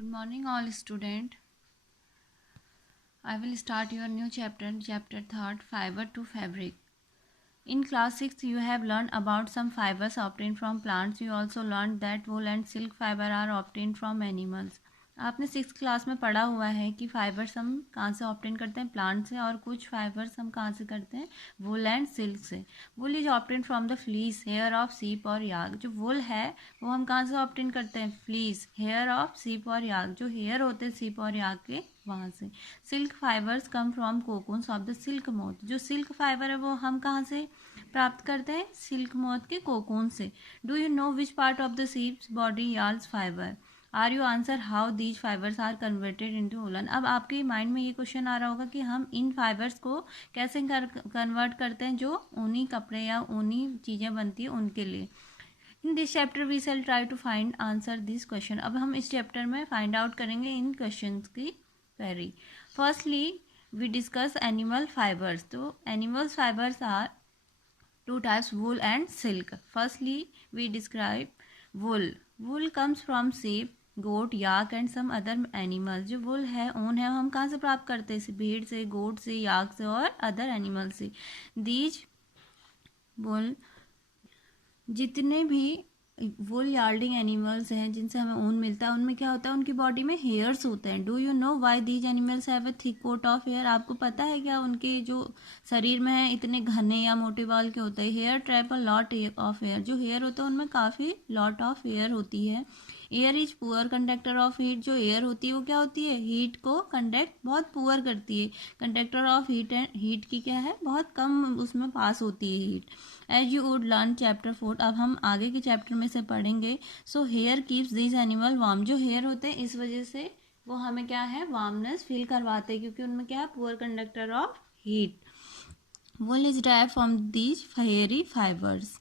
Good morning, all student. I will start your new chapter 3rd, Fiber to Fabric. In class 6, you have learned about some fibers obtained from plants. You also learned that wool and silk fiber are obtained from animals. आपने 6th class में पढ़ा हुआ है कि fibres हम कहाँ से obtain करते हैं, प्लांट से, और कुछ फाइबर्स हम कहाँ से करते हैं, वुल एंड सिल्क से. Wool is obtain from the fleece, hair of sheep और याक. जो वुल है वो हम कहाँ से ऑब्टेन करते हैं, फ्लीस, हेयर ऑफ सीप और याक, जो हेयर होते हैं सीप और याक के, वहाँ से. Silk fibres come from cocoons of the silk moth. जो सिल्क फाइबर है वो हम कहाँ से प्राप्त करते हैं, सिल्क मोथ के कोकून से. Do you know which part of the sheep's body yields fibre. Are you answer how these fibres are converted into woollen. अब आपके माइंड में ये क्वेश्चन आ रहा होगा कि हम इन फाइबर्स को कैसे कन्वर्ट करते हैं जो ऊनी कपड़े या ऊनी चीज़ें बनती है उनके लिए. In this chapter we shall try to find answer this question. अब हम इस चैप्टर में फाइंड आउट करेंगे इन क्वेश्चन की query. Firstly we discuss animal fibres. तो animals fibres are two types, wool and silk. Firstly we describe wool. Wool comes from sheep, goat, yak and some other animals. जो wool है, ऊन है, हम कहाँ से प्राप्त करते हैं, भेड़ से, गोट से, याक से और अदर एनिमल से. दीज wool, जितने भी वुल यार्डिंग एनिमल्स हैं जिनसे हमें ऊन मिलता है, उनमें क्या होता है, उनकी बॉडी में हेयर्स होते हैं. Do you know why these animals have a thick coat of hair. आपको पता है क्या उनके जो शरीर में है इतने घने या मोटे बाल के होते हैं. Hair trap a lot of hair. जो हेयर होता है उनमें काफ़ी लॉट ऑफ हेयर होती है. Air is poor conductor of heat. जो एयर होती है वो क्या होती है, हीट को कंडक्ट बहुत पुअर करती है. Conductor of heat and heat की क्या है, बहुत कम उसमें पास होती है heat. As you would learn chapter 4. अब हम आगे के चैप्टर में से पढ़ेंगे. So hair keeps this animal warm. जो हेयर होते हैं इस वजह से वो हमें क्या है, वार्मनेस फील करवाते हैं, क्योंकि उनमें क्या है, poor conductor of heat. Wool is derived from these hairy fibres.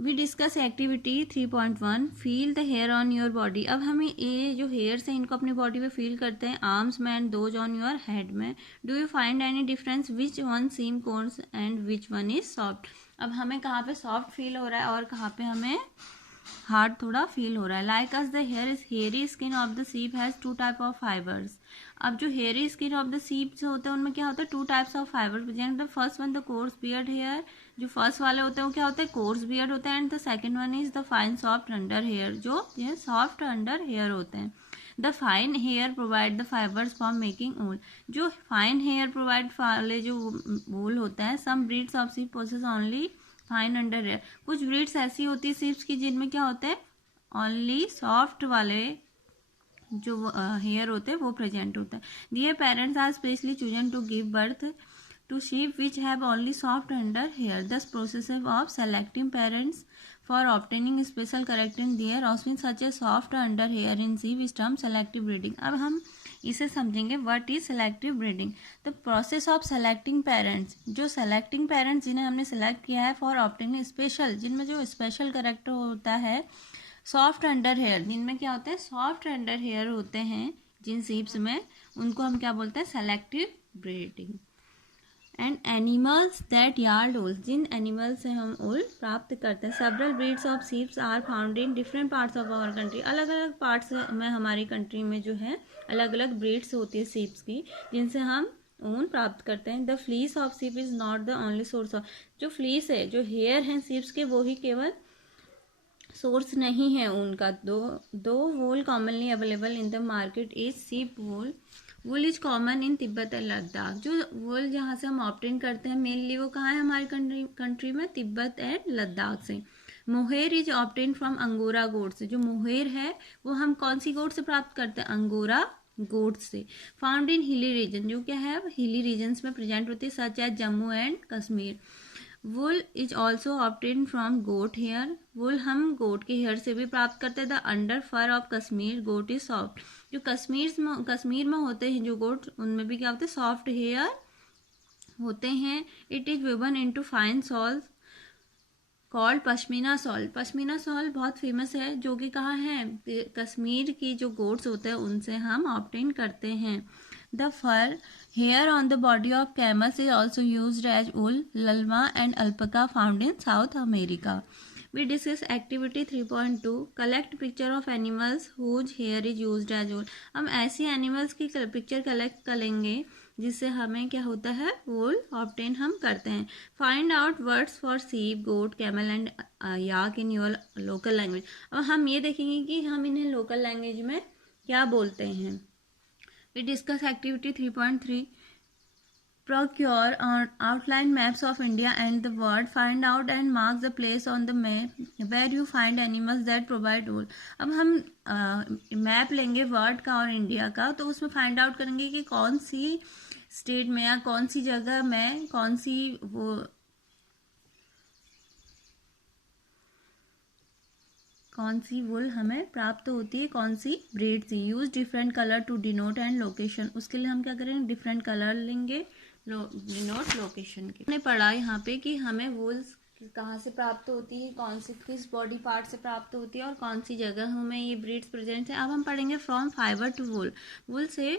We discuss activity 3.1 feel the hair on your body. अब हमें ये जो हेयर्स हैं इनको अपनी बॉडी पे फील करते हैं, आर्म्स में and those on your head में. Do you find any difference, which one seem coarse and which one is soft. अब हमें कहाँ पे सॉफ्ट फील हो रहा है और कहाँ पे हमें हार्ड थोड़ा फील हो रहा है. Like as the hairy skin of the sheep has two type of fibres. अब जो hairy skin of the sheeps होते हैं उनमें क्या होता है, two types of fibres. The first one the coarse beard hair. जो फर्स्ट वाले होते हैं वो क्या होते हैं, कोर्स बियर्ड होते हैं. And the second one is the fine soft under hair. जो ये सॉफ्ट अंडर हेयर होते हैं. The fine hair provide the fibres for making wool. जो फाइन हेयर प्रोवाइड वाले जो वूल होता है, some breeds of sheep possess only fine under hair. कुछ ब्रीड्स ऐसी होती है सीप्स की जिनमें क्या होते हैं, ओनली सॉफ्ट वाले जो हेयर होते हैं वो प्रेजेंट होता है. Their parents are specially chosen to give birth to sheep which have only soft under hair. Thus process of selecting parents for obtaining special character in their offspring such as soft under hair in sheep is termed selective breeding. अब हम इसे समझेंगे. What is selective breeding. The process of selecting parents. जो selecting parents जिन्हें हमने select किया है for obtaining special, जिनमें जो स्पेशल करेक्टर होता है, सॉफ्ट अंडर हेयर, जिनमें क्या होता है, सॉफ्ट अंडर हेयर होते हैं जिन सीप्स में, उनको हम क्या बोलते हैं, selective breeding. And animals that yield wool. जिन एनिमल से हम वूल प्राप्त करते हैं. Several breeds of sheeps are found in different parts of our country. अलग अलग पार्ट्स में हमारी कंट्री में जो है अलग अलग ब्रीड्स होती है सीप्स की, जिनसे हम ऊन प्राप्त करते हैं. द फ्लीस ऑफ सीप is not the only source of. जो फ्लीस है, जो हेयर हैं सीप्स के, वो ही केवल सोर्स नहीं है ऊन का. दो wool commonly available in the market is sheep wool. Wool is common in Tibet and Ladakh. जो वुल जहाँ से हम ऑब्टेन करते हैं मेनली वो कहाँ है हमारी कंट्री में, तिब्बत एंड लद्दाख से. Mohair is obtain from angora goat से. जो मोहेर है वो हम कौन सी गोट से प्राप्त करते हैं, अंगोरा गोट से. Found in hilly region. जो क्या है, हिली रीजन्स में प्रेजेंट होती है, such as Jammu and Kashmir. Wool is also obtain from goat hair. Wool हम गोट के हेयर से भी प्राप्त करते हैं. The under fur of Kashmir goat is soft. जो कश्मीर में होते हैं जो गोट, उनमें भी क्या होते हैं, सॉफ्ट हेयर होते हैं. It is woven into fine shawls called pashmina shawl. Pashmina shawl बहुत फेमस है, जो कि कहाँ है, कश्मीर की जो गोट्स होते हैं उनसे हम ऑब्टेन करते हैं. The fur hair on the body of camels is also used as wool. Llama and alpaca found in South America. We discuss activity 3.2 collect picture of animals whose hair is used as wool. हम ऐसी animals की picture collect करेंगे जिससे हमें क्या होता है, वूल obtain हम करते हैं. Find out words for sheep, goat, camel and yak in your local language. अब हम ये देखेंगे कि हम इन्हें लोकल लैंग्वेज में क्या बोलते हैं. We discuss activity 3.3 procure outline maps of India and the world. Find out and mark the place on the map where you find animals that provide wool. अब हम मैप लेंगे वर्ल्ड का और India का, तो उसमें फाइंड आउट करेंगे कि कौन सी स्टेट में या कौन सी जगह में कौन सी वुल हमें प्राप्त होती है, कौन सी ब्रीड से. Use different colour to denote and location. उसके लिए हम क्या करेंगे, डिफरेंट कलर लेंगे डिनोट लोकेशन के. हमने पढ़ा यहाँ पे कि हमें वुल्स कहाँ से प्राप्त होती है, कौन सी किस बॉडी पार्ट से प्राप्त होती है और कौन सी जगह में ये ब्रीड्स प्रेजेंट है. अब हम पढ़ेंगे from fibre to wool. Wool से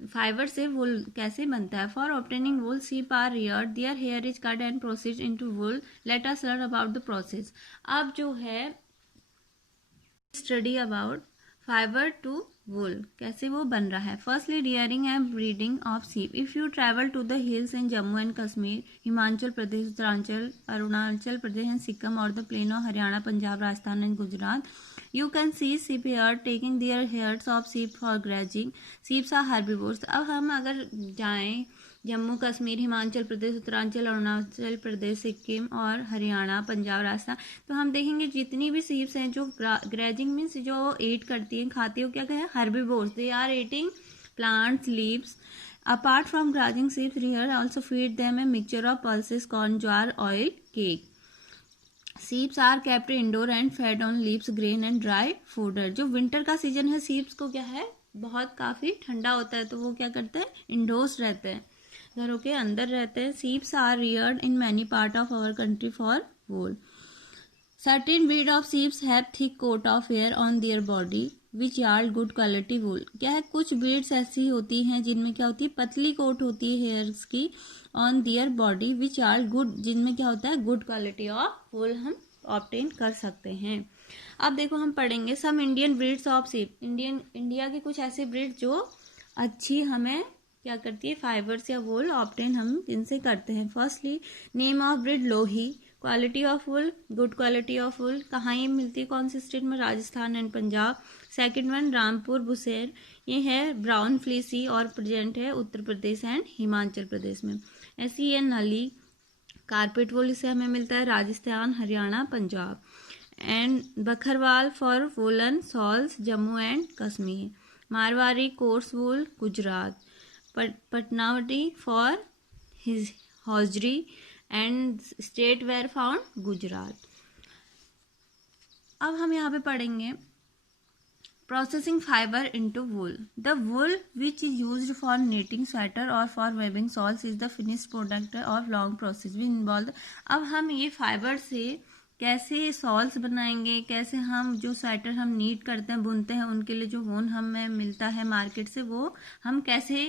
फाइबर से वुल कैसे बनता है. For obtaining wool sheep are reared, their hair is cut and proceed into wool. Let us learn about the process. अब जो है study about fibre to wool, कैसे वो बन रहा है. Firstly rearing and breeding of sheep. If you travel to the hills in Jammu and Kashmir, Himachal Pradesh, Uttaranchal, Arunachal Pradesh and Sikkim और the plain of Haryana, Punjab, Rajasthan and Gujarat, you can see sheep here taking their hairs of sheep for grazing. Sheep are herbivores. अब हम अगर जाएं जम्मू कश्मीर, हिमाचल प्रदेश, उत्तरांचल, अरुणाचल प्रदेश, सिक्किम और हरियाणा, पंजाब, राजस्थान, तो हम देखेंगे जितनी भी शीप्स हैं जो ग्रेजिंग मीन्स जो ईट करती हैं, खाती हैं, क्या कहें, herbivores. They are eating plants, leaves. Apart from grazing sheeps here also feed them a mixture of pulses, corn, jowar, oil, cake. Sheeps are kept indoor and fed on leaves, grain and dry fodder. जो winter का season है, sheeps को क्या है, बहुत काफ़ी ठंडा होता है, तो वो क्या करते हैं, इंडोर्स रहते हैं, घरों के अंदर रहते हैं. Sheeps are reared in many part of our country for wool. Certain breed of sheeps have thick coat of hair on their body which yield good quality wool. क्या है, कुछ ब्रीड्स ऐसी होती हैं जिनमें क्या होती है, पतली कोट होती है हेयर्स की on their body which are good, जिनमें क्या होता है, गुड क्वालिटी ऑफ वूल हम ऑब्टेन कर सकते हैं. अब देखो हम पढ़ेंगे some Indian breeds of sheep. India के कुछ ऐसे ब्रीड जो अच्छी हमें क्या करती है, फाइबर्स या वूल ऑब्टेन हम इनसे करते हैं. Firstly name of breed Lohi. Quality of wool, good quality of wool. कहाँ ये मिलती है, कौन सी स्टेट में, Rajasthan and Punjab. Second one Rampur Bushair, ये है ब्राउन फ्लीसी और प्रेजेंट है उत्तर प्रदेश एंड हिमाचल प्रदेश में. ऐसी है नली कारपेट वूल, इसे हमें मिलता है Rajasthan, Haryana, Punjab. And Bakharwal for woollen shawls, Jammu and Kashmir. Marwari coarse wool, Gujarat. Patanwadi for hosiery and state where found, Gujarat. अब हम यहाँ पे पढ़ेंगे processing fiber into wool. The wool which is used for knitting sweater or for weaving shawls is the finished product of long process which involve. अब हम ये fibre से कैसे शॉल्स बनाएंगे, कैसे हम जो स्वेटर हम नीट करते हैं, बुनते हैं, उनके लिए जो वूल हमें मिलता है मार्केट से, वो हम कैसे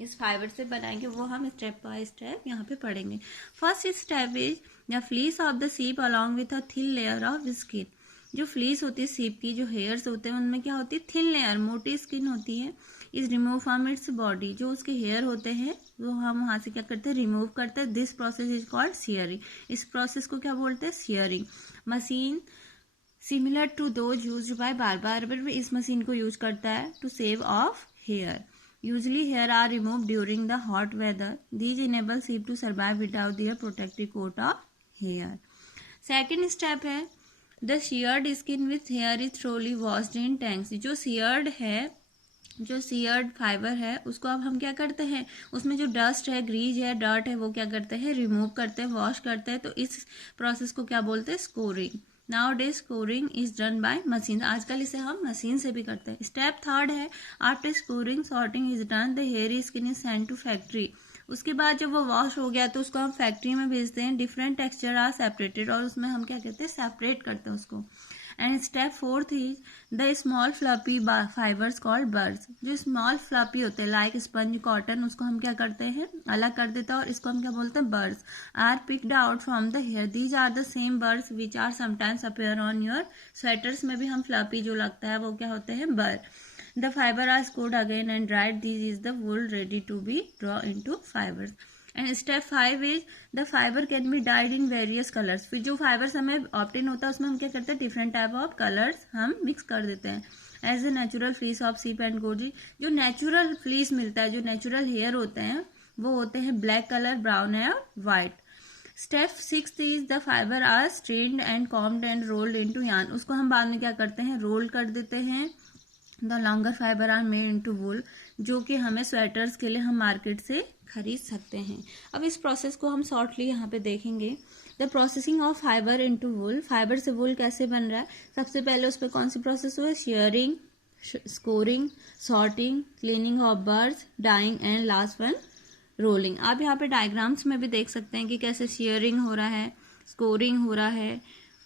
इस फाइबर से बनाएंगे, वो हम स्टेप बाय स्टेप यहाँ पे पढ़ेंगे. First step is the fleece of the sheep along with a thin layer of skin. जो फ्लीस होती है शीप की, जो हेयर्स होते हैं उनमें क्या होती है, थिन लेयर, मोटी स्किन होती है. Is remove from its body. जो उसके हेयर होते हैं वो हम वहाँ से क्या करते हैं, रिमूव करते हैं. This process is called shearing. इस प्रोसेस को क्या बोलते हैं, shearing. Machine similar to those used by barber, इस मशीन को यूज करता है to shave off hair. Usually hair are removed during the hot weather. These enable sheep to survive without their protective coat of hair. Second step है the sheared skin with hair is thoroughly washed in tanks. जो sheared है, जो sheared fibre है, उसको अब हम क्या करते हैं, उसमें जो डस्ट है, ग्रीज है, डर्ट है, वो क्या करते हैं, रिमूव करते हैं, वॉश करते हैं. तो इस प्रोसेस को क्या बोलते हैं, scouring. Now day scouring is done by machine. आजकल इसे हम मशीन से भी करते हैं. स्टेप थर्ड है after scouring sorting is done the hair skin is send to factory. उसके बाद जब वो वॉश हो गया तो उसको हम फैक्ट्री में भेजते हैं. डिफरेंट टेक्सचर आर सेपरेटेड, और उसमें हम क्या कहते हैं, सेपरेट करते हैं उसको. And step 4 is the small fluffy fibres called birds. जो स्मॉल फ्लफी होते हैं लाइक स्पंज कॉटन, उसको हम क्या करते हैं, अलग कर देते हैं और इसको हम क्या बोलते हैं, birds. Are picked out from the hair, these are the same birds which are sometimes appear on your sweaters में भी हम फ्लफी जो लगता है वो क्या होते हैं, bird. The fibre are scoured again and dried, this is the wool ready to be draw into fibres. And step 5 is the fibre can be dyed in various colours. फिर जो फाइबर्स हमें ऑब्टेन होता है उसमें हम क्या करते हैं, डिफरेंट टाइप ऑफ कलर्स हम मिक्स कर देते हैं। As the natural fleece of sheep and goats, जो नेचुरल फ्लीस मिलता है, जो नेचुरल हेयर होते हैं वो होते हैं ब्लैक कलर, ब्राउन है और white. Step 6 is the fibre are strained and combed and rolled into yarn, उसको हम बाद में क्या करते हैं, रोल कर देते हैं। The longer fibre are made into wool, जो कि हमें स्वेटर्स के लिए हम मार्केट से खरीद सकते हैं। अब इस प्रोसेस को हम शॉर्टली यहाँ पे देखेंगे। The processing of fibre into wool, fibre से वूल कैसे बन रहा है। सबसे पहले उस पर कौन सी प्रोसेस हुआ है, shearing, scouring, sorting, cleaning of birds, dyeing and last one rolling. आप यहाँ पे डायग्राम्स में भी देख सकते हैं कि कैसे शेयरिंग हो रहा है, स्कोरिंग हो रहा है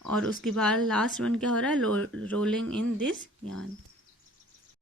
और उसके बाद लास्ट वन क्या हो रहा है, रोलिंग इन दिस यार्न।